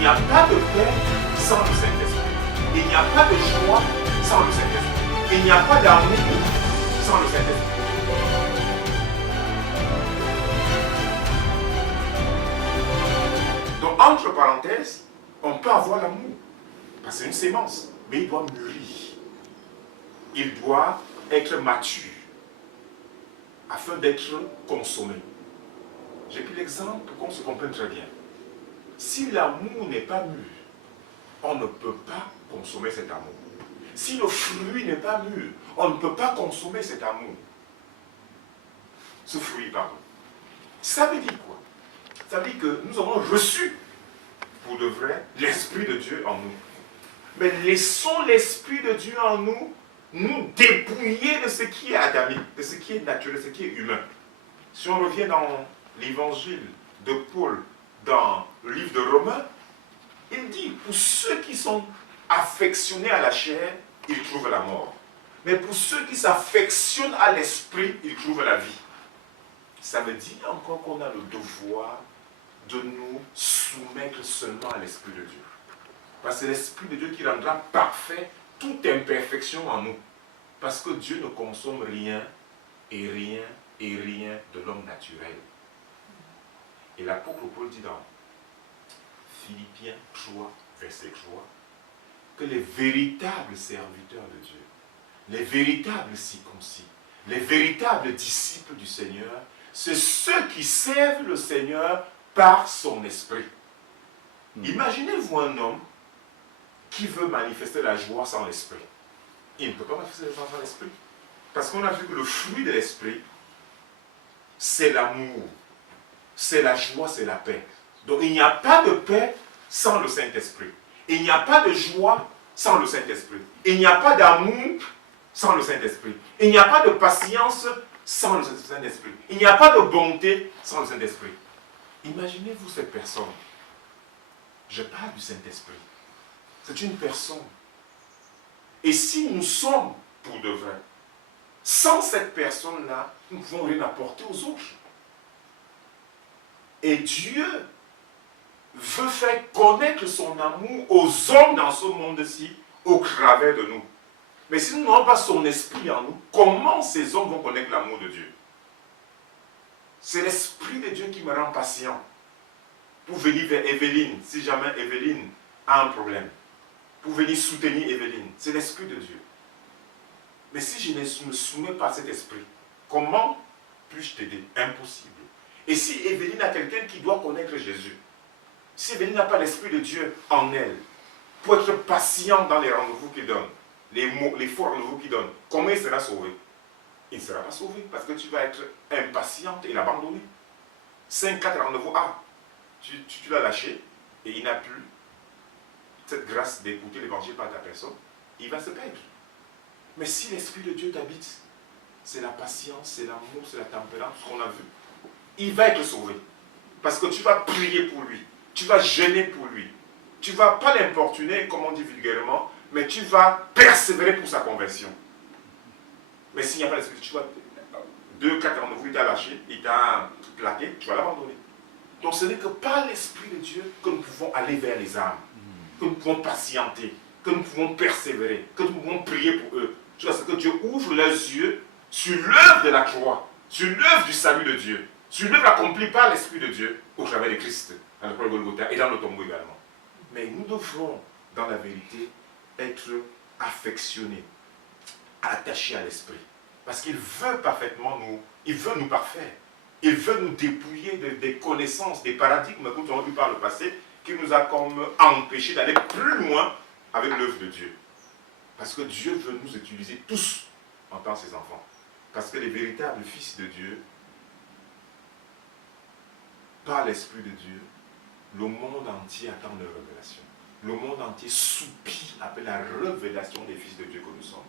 n'y a pas de paix sans le Saint-Esprit. Il n'y a pas de joie sans le Saint-Esprit. Il n'y a pas d'amour sans le Saint-Esprit. Donc, entre parenthèses, on peut avoir l'amour. Parce que c'est une sémence. Mais il doit mûrir. Il doit être mature afin d'être consommé. J'ai pris l'exemple pour qu'on se comprenne très bien. Si l'amour n'est pas mûr, on ne peut pas consommer cet amour. Si le fruit n'est pas mûr, on ne peut pas consommer cet amour. Ce fruit, pardon. Ça veut dire quoi? Ça veut dire que nous avons reçu, pour de vrai, l'Esprit de Dieu en nous. Mais laissons l'Esprit de Dieu en nous nous dépouiller de ce qui est adamique, de ce qui est naturel, de ce qui est humain. Si on revient dans l'évangile de Paul, dans le livre de Romains, il dit, pour ceux qui sont affectionnés à la chair, ils trouvent la mort. Mais pour ceux qui s'affectionnent à l'esprit, ils trouvent la vie. Ça veut dire encore qu'on a le devoir de nous soumettre seulement à l'Esprit de Dieu. Parce que c'est l'Esprit de Dieu qui rendra parfait toute imperfection en nous. Parce que Dieu ne consomme rien et rien et rien de l'homme naturel. Et l'apôtre Paul dit dans Philippiens 3, verset 3, que les véritables serviteurs de Dieu, les véritables circoncis, les véritables disciples du Seigneur, c'est ceux qui servent le Seigneur par son esprit. Imaginez-vous un homme qui veut manifester la joie sans l'esprit. Il ne peut pas manifester la joie sans l'esprit. Parce qu'on a vu que le fruit de l'esprit, c'est l'amour, c'est la joie, c'est la paix. Donc il n'y a pas de paix sans le Saint-Esprit. Il n'y a pas de joie sans le Saint-Esprit. Il n'y a pas d'amour sans le Saint-Esprit. Il n'y a pas de patience sans le Saint-Esprit. Il n'y a pas de bonté sans le Saint-Esprit. Imaginez-vous cette personne. Je parle du Saint-Esprit. C'est une personne. Et si nous sommes pour de vrai, sans cette personne-là, nous ne pouvons rien apporter aux autres. Et Dieu veut faire connaître son amour aux hommes dans ce monde-ci au travers de nous. Mais si nous n'avons pas son esprit en nous, comment ces hommes vont connaître l'amour de Dieu? C'est l'Esprit de Dieu qui me rend patient pour venir vers Evelyne, si jamais Evelyne a un problème. Pour venir soutenir Evelyne. C'est l'Esprit de Dieu. Mais si je ne me soumets pas à cet esprit, comment puis-je t'aider? Impossible. Et si Evelyne a quelqu'un qui doit connaître Jésus, si Evelyne n'a pas l'Esprit de Dieu en elle, pour être patient dans les rendez-vous qu'il donne, les faux rendez-vous qu'il donne, comment il sera sauvé? Il ne sera pas sauvé parce que tu vas être impatiente et l'abandonner. 5-4 rendez-vous, tu l'as lâché et il n'a plus cette grâce d'écouter l'évangile par ta personne, il va se perdre. Mais si l'Esprit de Dieu t'habite, c'est la patience, c'est l'amour, c'est la tempérance, ce qu'on a vu, il va être sauvé. Parce que tu vas prier pour lui, tu vas jeûner pour lui, tu ne vas pas l'importuner, comme on dit vulgairement, mais tu vas persévérer pour sa conversion. Mais s'il n'y a pas l'Esprit, tu vas 2-4 rendez-vous, il t'a lâché, il t'a plaqué, tu vas l'abandonner. Donc ce n'est que par l'Esprit de Dieu que nous pouvons aller vers les âmes, que nous pouvons patienter, que nous pouvons persévérer, que nous pouvons prier pour eux. Jusqu'à ce que Dieu ouvre leurs yeux sur l'œuvre de la croix, sur l'œuvre du salut de Dieu, sur l'œuvre accomplie par l'Esprit de Dieu au travers de Christ, dans le croix de Golgotha et dans le tombeau également. Mais nous devrons, dans la vérité, être affectionnés, attachés à l'Esprit. Parce qu'il veut parfaitement il veut nous parfaire. Il veut nous dépouiller des connaissances, des paradigmes que nous avons eu par le passé, qui nous a comme empêchés d'aller plus loin avec l'œuvre de Dieu. Parce que Dieu veut nous utiliser tous en tant que ses enfants. Parce que les véritables fils de Dieu, par l'Esprit de Dieu, le monde entier attend leur révélation. Le monde entier soupire après la révélation des fils de Dieu que nous sommes.